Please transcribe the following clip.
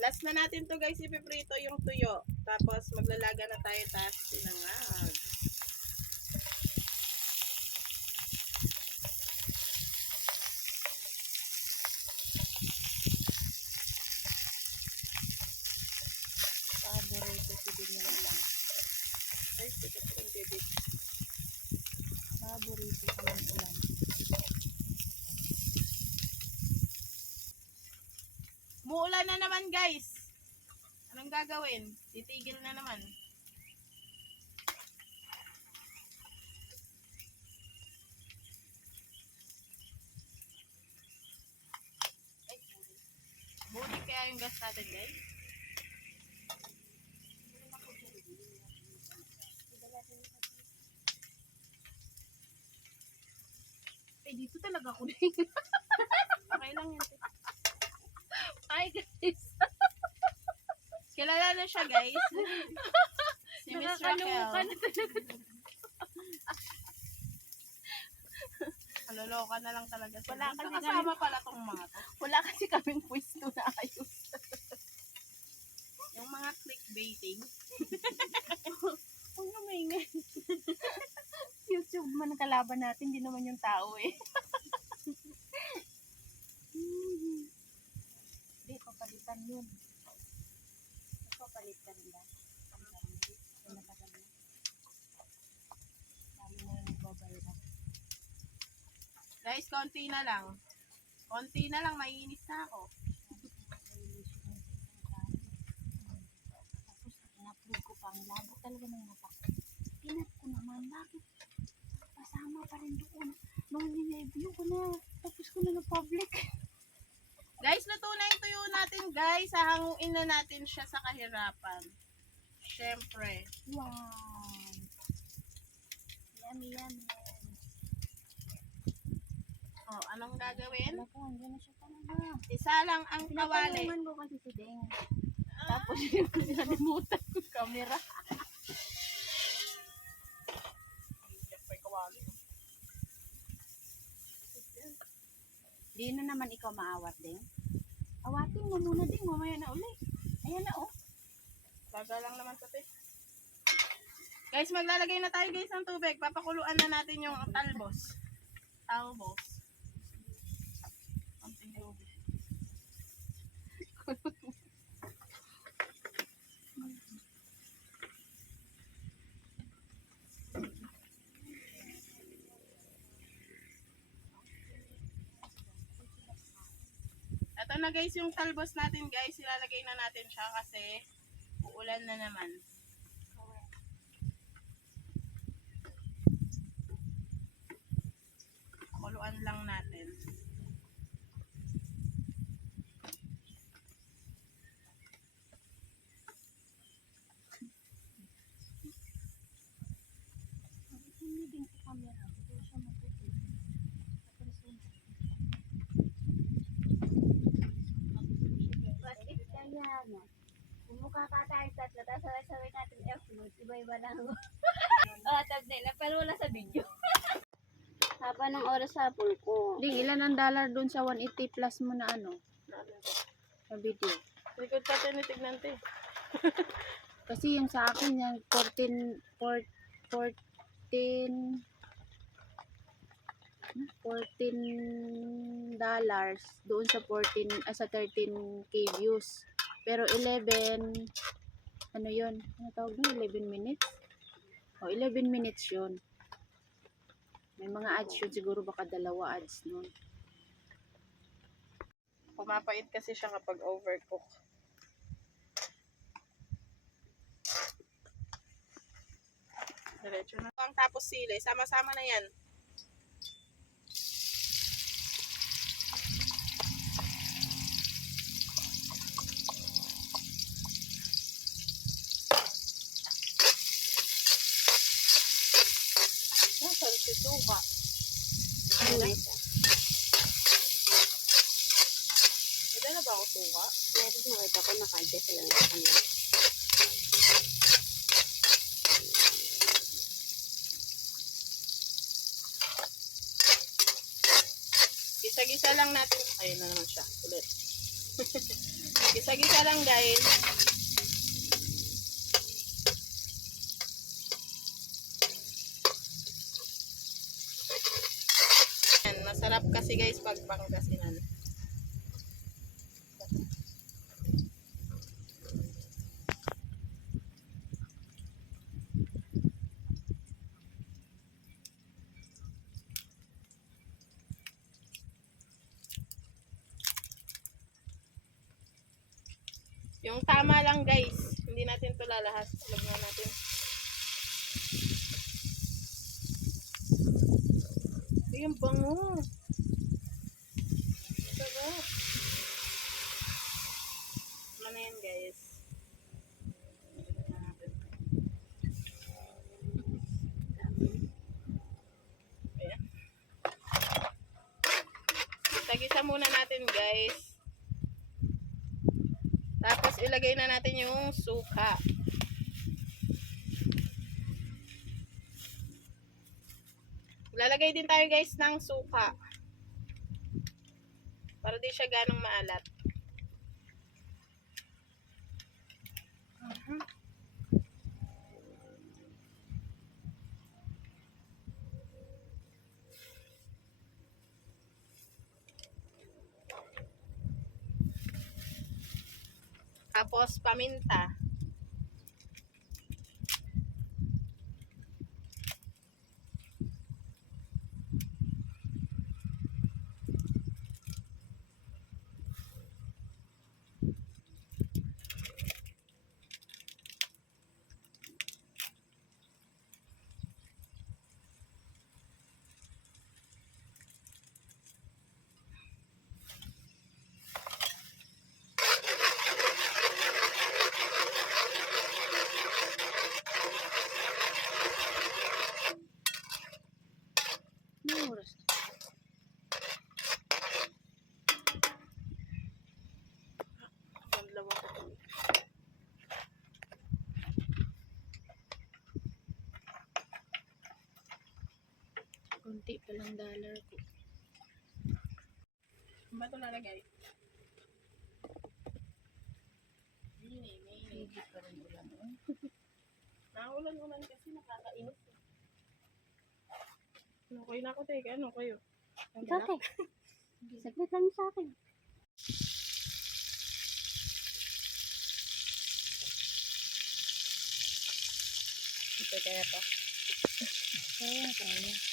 Last na natin to guys, ipiprito yung tuyo. Tapos maglalaga na tayo taas sinangag. Paborito si Binang lang. Ay, sikat ko yung bibig. Paborito ka ng ulam. Muulan na naman guys. Anong gagawin? Titigil na naman. Ay, budi kaya yung gas natin guys. Eh, dito talaga ako din. Okay lang yan. Hi guys. Kilala na siya guys. Si Miss Raquel. Kaloloka na lang talaga siya. Wala kasi kasama pala tong mga to. Wala kasi kaming pwesto na ayos. Yung mga clickbaiting. Huwag na maingay. YouTube man ang kalaban natin, hindi naman yung tao eh. Hindi, papalitan yun. Papalitan nila. Guys, konti na lang. Konti na lang, maiinis na ako. Tapos, in-upload ko pang labo talaga ng mata. Pinat ko naman, bakit? Kasama pa rin doon. Nung nileview ko na, tapos ko na na-public. Guys, luto na yung tuyo natin, guys. Hahanguin na natin siya sa kahirapan. Siyempre. Wow. Yummy, yummy. Oh, anong gagawin? Isa lang ang kawali. Pinapalungan ko kasi si Deng. Tapos nalimutan ko camera. Di na naman ikaw maawat, Deng. Awatin mo muna, Deng. Mamaya na uli. Ayan na, oh. Baga lang naman sa te. Guys, maglalagay na tayo guys ng tubig. Papakuluan na natin yung talbos. Talbos. Konting tubig. Ito na guys yung talbos natin guys. Ilalagay na natin siya kasi uulan na naman. Kuluan lang natin. Hindi din sa camera. Ito siya maputi. Bakit kaya nga? Bumukha ka tayong tatlo, tapos sabay-sabay natin i-upload, iba-iba lang. Oo, thumbnail na, pero wala sa video. Haba ng oras sa pool ko. Ding, ilan ang dollar doon sa 180 plus mo na ano? Na video. Likod pa tinitignan te. Kasi yung sa akin, yung 14 dollars doon sa 13k views. Pero 11, ano yun? Ano tawag doon? 11 minutes? O, 11 minutes yun. May mga ads yun. Siguro baka dalawa ads nun. Pumapait kasi siya kapag overcook. Diretso na. Ang tapos sili. Sama-sama na yan. Nasaan si suka? Pwede na ba ako suka? Meron mo ito ko naka-adjust sila ng kanila. Gisa-gisa lang natin. Ayun na naman siya. Ulit. Gisa-gisa paminta lang guys. Yan, masarap kasi guys pag Pangasinan. Yung tama lang guys. Hindi natin ito lalahas. Lagyan natin. Yung bango. Sarap. Ano na yan guys. Lagyan natin. Ayan. Tagisa muna natin guys. Tapos ilagay na natin yung suka. Lalagay din tayo guys ng suka. Para di siya ganong maalat. Tapos paminta. Anong oras na? Dalawa ko. Kunti pa lang dollar ko. Ba ito nalagay? Mini. Hindi pa rin ulan. Naulan-ulan kasi nakakainis. Okay na ako, teka. Ano kayo? Okay. Saglit lang sa akin. Ito kaya to. Kaya.